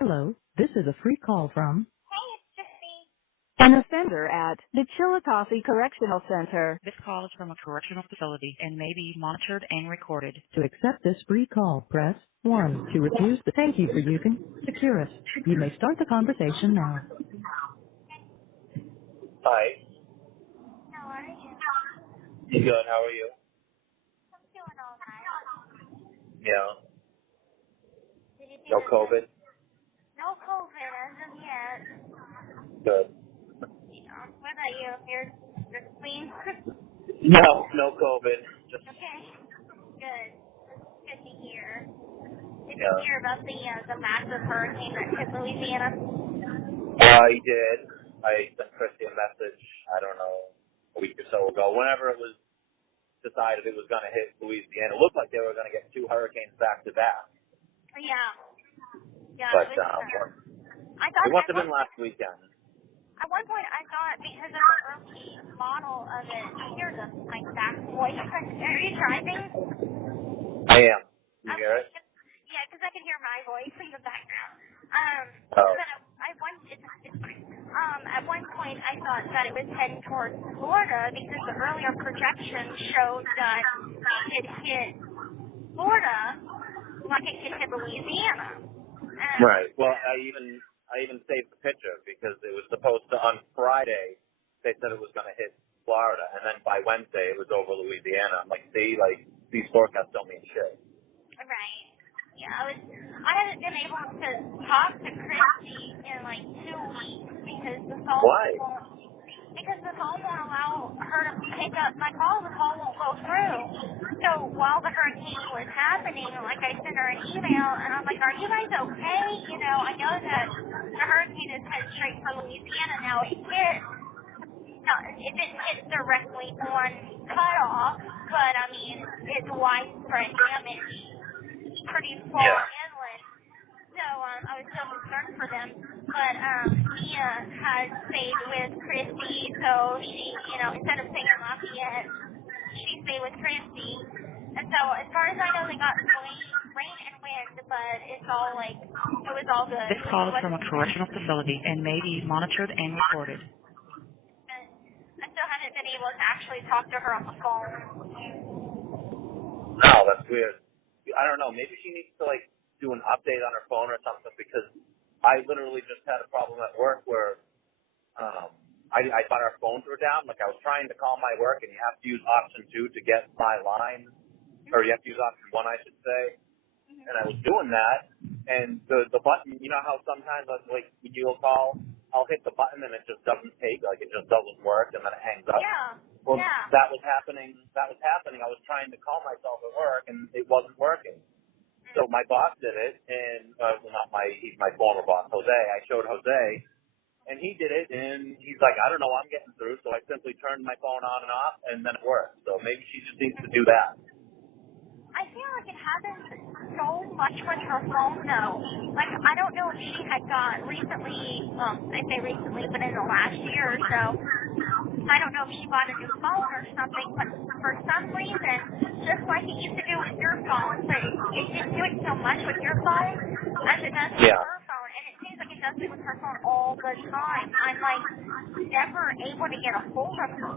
Hello, this is a free call from Hey, it's just me. an offender at the Chillicothe Correctional Center. This call is from a correctional facility and may be monitored and recorded. To accept this free call, press 1. To refuse the thank you for using Securus. You may start the conversation now. Hi. How are you? Good. How are you? I'm doing all right. Yeah. Did you do No the test? COVID. No COVID as of yet. Good. Yeah. What about you? You're clean? No COVID. Just Okay. Good. Good to hear. Did you yeah. hear about the massive hurricane that hit Louisiana? I did. I sent Christy a message. I don't know, a week or so ago. Whenever it was decided it was going to hit Louisiana, it looked like they were going to get 2 hurricanes back to back. Yeah. Yeah. But It was. I it thought must have been last weekend. at one point I thought because of the early model of it, you hear the back voice. Are you driving? I am. You hear Okay. it? Yeah, because I can hear my voice in the background. Oh. But it's fine. At one point I thought that it was heading towards Florida because the earlier projections showed that it could hit Florida like it could hit Louisiana. Right. Well, I even saved the picture because it was supposed to on Friday. They said it was going to hit Florida, and then by Wednesday it was over Louisiana. I'm like, see, like these forecasts don't mean shit. Right. Yeah, I haven't been able to talk to Christy in like 2 weeks because the phone Why? won't allow her to pick up my call. The call won't go through. So while the hurricane was happening, like I sent her an email and I'm like, are you guys okay? You know, I know that the hurricane is headed straight for Louisiana now. It didn't hit directly on cutoff, but I mean, it's widespread damage pretty far Yeah. inland. So I was so concerned for them. But Mia had stayed with Christy, so she, instead of staying in Lafayette, she stayed with Christy. And so as far as I know, they got rain and wind, but it was all good. This call is from a correctional facility and may be monitored and recorded. I still haven't been able to actually talk to her on the phone. No, that's weird. I don't know. Maybe she needs to like do an update on her phone or something because I literally just had a problem at work where I thought our phones were down. Like I was trying to call my work, and you have to use option 2 to get my line, or you have to use option 1, I should say. And I was doing that, and the button. You know how sometimes like when you'll call, I'll hit the button and it just doesn't take, like it just doesn't work, and then it hangs up. Yeah. Well, Yeah. that was happening. I was trying to call myself at work, and it wasn't working. So my boss did it, and he's my former boss, Jose. I showed Jose, and he did it, and he's like, I don't know, I'm getting through. So I simply turned my phone on and off, and then it worked. So maybe she just needs to do that. I feel like it happens so much with her phone, though. Like, I don't know if she had got recently, I say recently, but in the last year or so, I don't know if she bought a new phone or something, but for some reason, just like it used to do with your phone, but it didn't do it so much with your phone as it does with Yeah. her phone, and it seems like it does it with her phone all the time. I'm, like, never able to get a hold of her.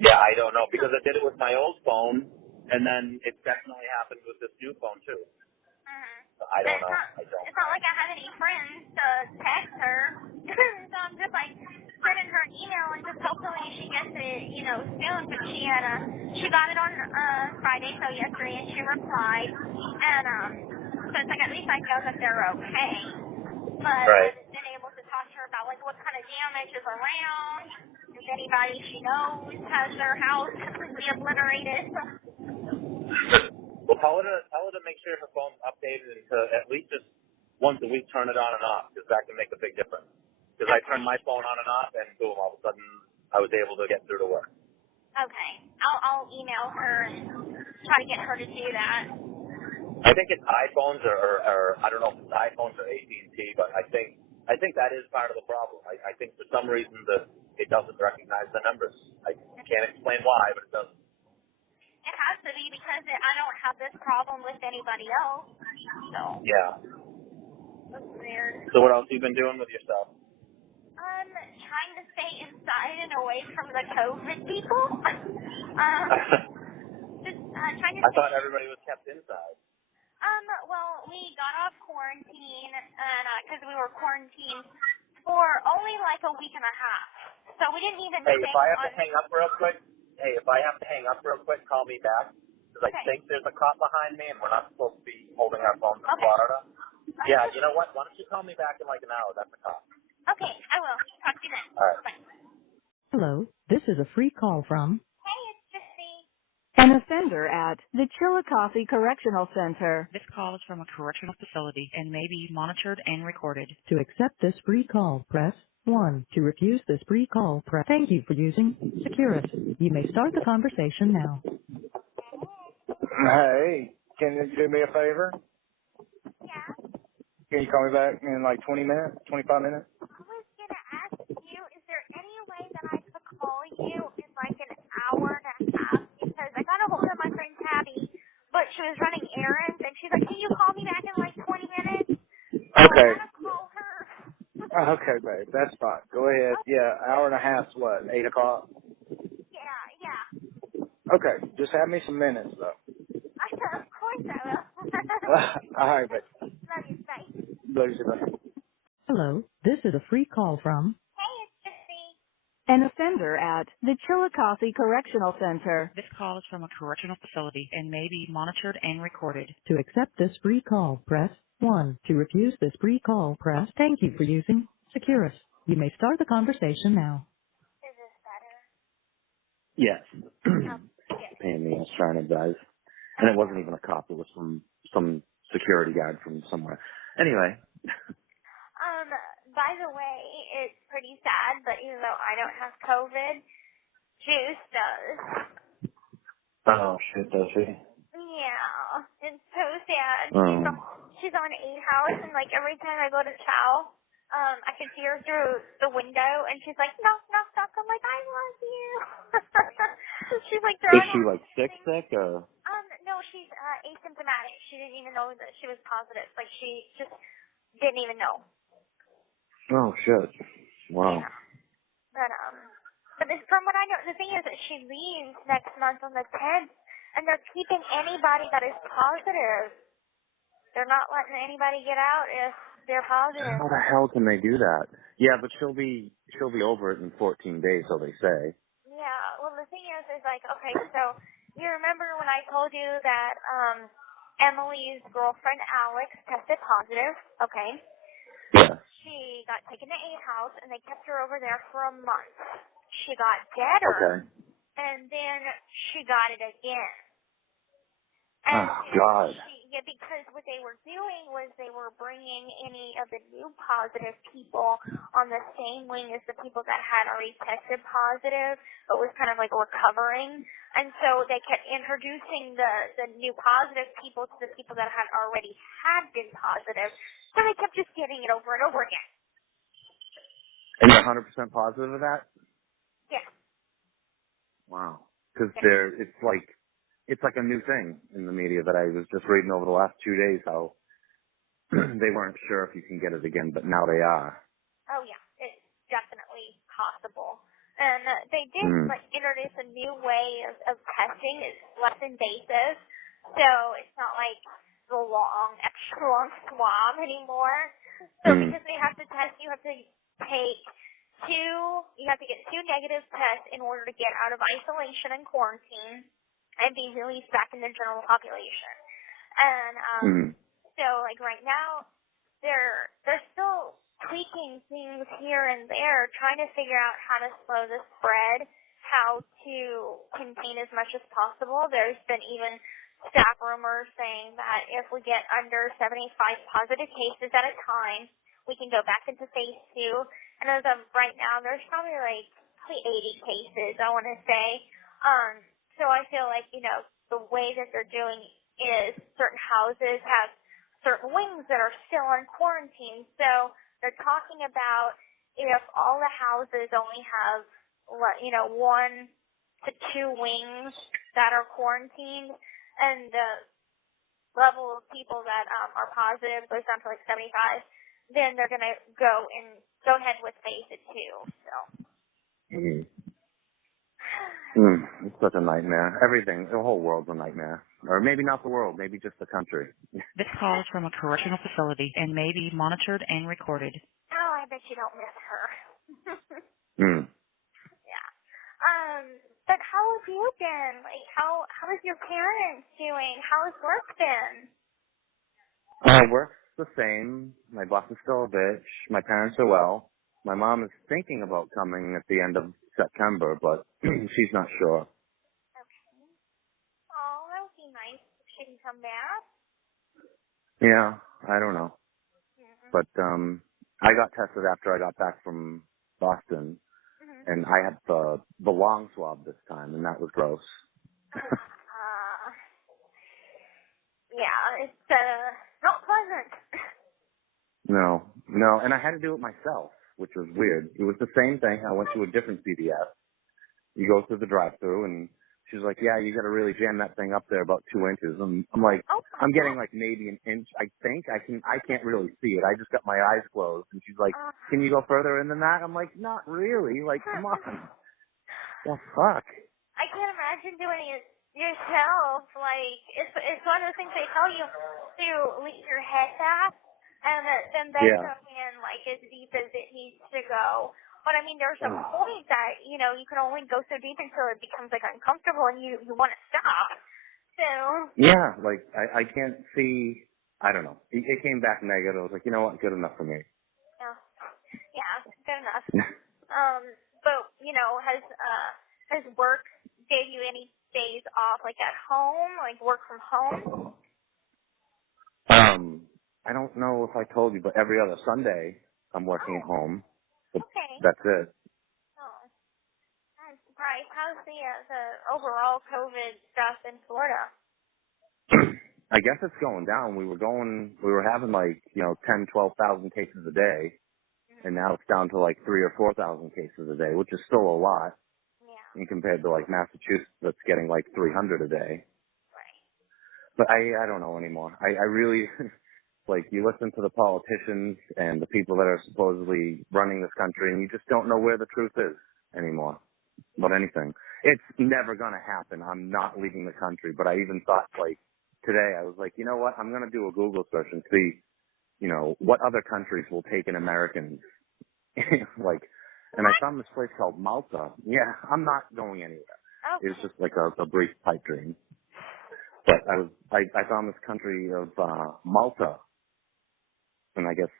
Yeah, I don't know, because I did it with my old phone, and then it definitely happened with this new phone, too. So I don't know. It's not like I have any friends to text her, so I'm just like sending her an email and just hopefully she gets it, soon. But she got it on Friday, so yesterday, and she replied, and so it's like at least I know that they're okay. But I Right. haven't been able to talk to her about like what kind of damage is around, if anybody she knows has their house completely obliterated. Well, tell her to make sure her phone's updated and to at least just once a week turn it on and off, because that can make a big difference. Because I turned my phone on and off, and boom, all of a sudden I was able to get through to work. Okay. I'll email her and try to get her to do that. I think it's iPhones or I don't know if it's iPhones or AT&T, but I think that is part of the problem. I think for some reason it doesn't recognize the numbers. I can't explain why, but it doesn't. It has to be because I don't have this problem with anybody else. So Yeah. that's weird. So what else have you been doing with yourself? Trying to stay inside and away from the COVID people. Just trying to I stay. thought everybody was kept inside. Well, we got off quarantine, and because we were quarantined for only like a week and a half, so we didn't even Hey, stay if I have on. to hang up real quick, call me back. Because I Okay. think there's a cop behind me, and we're not supposed to be holding our phones in Okay. Florida. Yeah, you know what? Why don't you call me back in like an hour? That's a cop. Okay, I will. Talk to you then. All right. Bye. Hello, this is a free call from Hey, it's Jesse. an offender at the Chillicothe Correctional Center. This call is from a correctional facility and may be monitored and recorded. To accept this free call, press 1. To refuse this free call, press. Thank you for using Securus. You may start the conversation now. Hey, can you do me a favor? Yeah. Can you call me back in like 20 minutes, 25 minutes? I was gonna ask you, is there any way that I could call you in like an hour and a half? Because I got a hold of my friend Tabby, but she was running errands, and she's like, "Can you call me back in like 20 minutes?" So I Okay. gotta call her. Okay, babe, that's fine. Go ahead. Yeah, hour and a half's what, 8 o'clock? Yeah. Okay, just have me some minutes though. Of course I will. All right, babe. Love you, bye. Love you, bye. Hello, this is a free call from Hey, it's Jesse. an offender at the Chillicothe Correctional Center. This call is from a correctional facility and may be monitored and recorded. To accept this free call, press 1. To refuse this free call, press. Thank you for using Securus. You may start the conversation now. Is this better? Yes. Oh, good. Pain in the ass trying to advise. And it wasn't even a cop. It was some security guard from somewhere. Anyway. By the way, it's pretty sad, but even though I don't have COVID, Juice does. Oh, shit, does she? Yeah, it's so sad. Oh. She's on 8 House, and like every time I go to chow, I can see her through the window, and she's like, knock, knock, knock. I'm like, I love you. She's like Is throwing she all like these sick things. or? No, she's asymptomatic. She didn't even know that she was positive. Like she just didn't even know. Oh, shit. Wow. Yeah. But this, from what I know, the thing is that she leaves next month on the 10th, and they're keeping anybody that is positive. They're not letting anybody get out if they're positive. How the hell can they do that? Yeah, but she'll be over it in 14 days, so they say. Yeah. Well, the thing is like, okay, so you remember when I told you that Emily's girlfriend Alex tested positive? Okay. Yeah. She got taken to 8 House, and they kept her over there for a month. She got better, Okay. and then she got it again. Oh, God. Because what they were doing was they were bringing any of the new positive people on the same wing as the people that had already tested positive, but was kind of like recovering. And so they kept introducing the new positive people to the people that had already been positive. So they kept just getting it over and over again. And you're 100% positive of that? Yeah. Wow. Because it's like a new thing in the media that I was just reading over the last 2 days how they weren't sure if you can get it again, but now they are. Oh yeah, it's definitely possible. And they did introduce a new way of testing. It's less invasive, so it's not like the extra long swab anymore. So because they have to test, you have to get 2 negative tests in order to get out of isolation and quarantine and be released back in the general population. And so like right now, they're still tweaking things here and there, trying to figure out how to slow the spread, how to contain as much as possible. There's been even staff rumors saying that if we get under 75 positive cases at a time, we can go back into phase 2. And as of right now, there's probably 80 cases, I want to say. So I feel like, the way that they're doing is certain houses have certain wings that are still in quarantine. So they're talking about if all the houses only have, 1 to 2 wings that are quarantined, and the level of people that are positive goes down to 75, then they're going to go ahead with phase 2. So. It's such a nightmare. Everything, the whole world's a nightmare. Or maybe not the world, maybe just the country. This call is from a correctional facility and may be monitored and recorded. Oh, I bet you don't miss her. Yeah. But how have you been? Like, how is your parents doing? How has work been? Work's the same. My boss is still a bitch. My parents are well. My mom is thinking about coming at the end of September, but she's not sure. Okay. Oh, that would be nice if she can come back. Yeah, I don't know. Mm-hmm. But I got tested after I got back from Boston, and I had the long swab this time, and that was gross. Yeah, it's not pleasant. No, and I had to do it myself, which was weird. It was the same thing. I went to a different CVS. You go through the drive-through, and she's like, yeah, you got to really jam that thing up there about 2 inches. And I'm like, I'm getting like maybe an inch. I think I can't really see it. I just got my eyes closed. And she's like, can you go further in than that? I'm like, not really. Like, come on. Well, fuck. I can't imagine doing it yourself. Like, it's one of the things they tell you to lean your head back and then go in like as deep as it needs to go. But I mean, there's a point that, you can only go so deep until it becomes like uncomfortable and you want to stop. So. Yeah, like I can't see, I don't know. It came back negative. I was like, you know what, good enough for me. Yeah, good enough. But, has work gave you any days off, like at home, like work from home? I don't know if I told you, but every other Sunday I'm working at home. Okay. That's it. Oh, I'm surprised. How's the overall COVID stuff in Florida? I guess it's going down. We were having like, 10, 12,000 cases a day, and now it's down to like 3,000 or 4,000 cases a day, which is still a lot. And compared to like Massachusetts, that's getting like 300 a day. Right. But I don't know anymore. I really, like, you listen to the politicians and the people that are supposedly running this country, and you just don't know where the truth is anymore about anything. It's never going to happen. I'm not leaving the country. But I even thought, like, today, I was like, you know what? I'm going to do a Google search and see, what other countries will take in Americans. Like, and I found this place called Malta. Yeah, I'm not going anywhere. Okay. It was just like a brief pipe dream. But I found this country of Malta, and I guess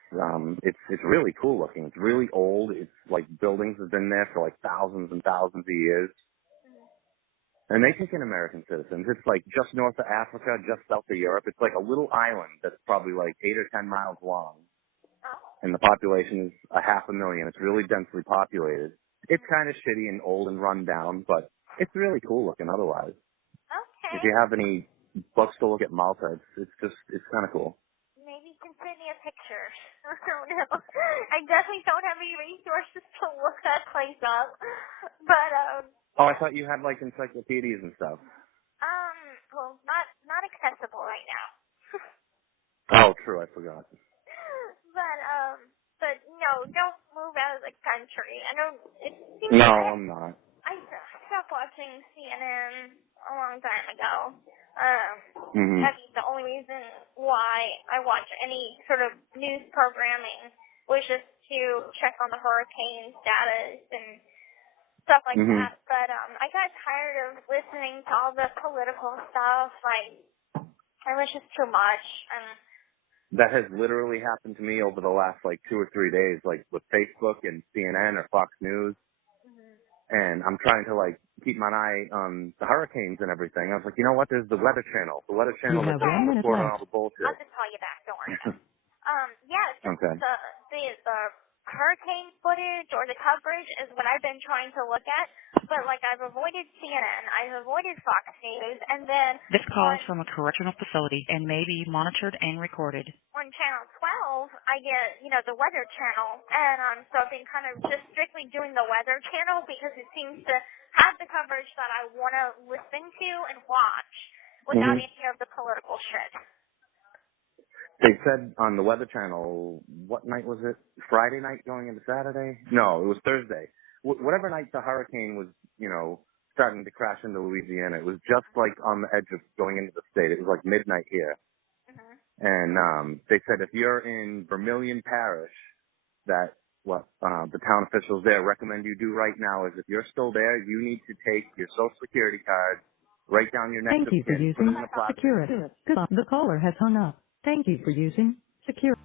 it's really cool looking. It's really old. It's like buildings have been there for like thousands and thousands of years. And they take in American citizens. It's like just north of Africa, just south of Europe. It's like a little island that's probably like 8 or 10 miles long. And the population is 500,000. It's really densely populated. It's kind of shitty and old and run down, but it's really cool looking otherwise. Okay. If you have any books to look at Malta, it's kind of cool. Maybe you can send me a picture. I don't know. I definitely don't have any resources to look that place up. But, Oh, I thought you had like encyclopedias and stuff. well, not accessible right now. Oh, true, I forgot. But no, don't move out of the country. I know it seems No, like I'm not. I stopped watching CNN a long time ago. That's the only reason why I watch any sort of news programming was just to check on the hurricane status and stuff like that. But I got tired of listening to all the political stuff. Like, it was just too much. That has literally happened to me over the last like 2 or 3 days, like with Facebook and CNN or Fox News. And I'm trying to like keep my eye on the hurricanes and everything. I was like, you know what? There's the Weather Channel. The Weather Channel You that's have 1 minute reporting left. all the bullshit. I'll just call you back. Don't worry about it. Okay. The hurricane footage or the coverage is what I've been trying to look at. But like I've avoided CNN, I've avoided Fox News, and then This call is from a correctional facility and may be monitored and recorded. on Channel 12, I get, the Weather Channel, and so I've been kind of just strictly doing the Weather Channel because it seems to have the coverage that I want to listen to and watch without any of the political shit. They said on the Weather Channel, what night was it? Friday night going into Saturday? No, it was Thursday. Whatever night the hurricane was, starting to crash into Louisiana, it was just like on the edge of going into the state. It was like midnight here. Mhm. And they said if you're in Vermilion Parish, that what the town officials there recommend you do right now is if you're still there, you need to take your Social Security card, write down your next Thank of you for kin, put it using in a plastic. Securus. Goodbye. The caller has hung up. Thank you for using Securus.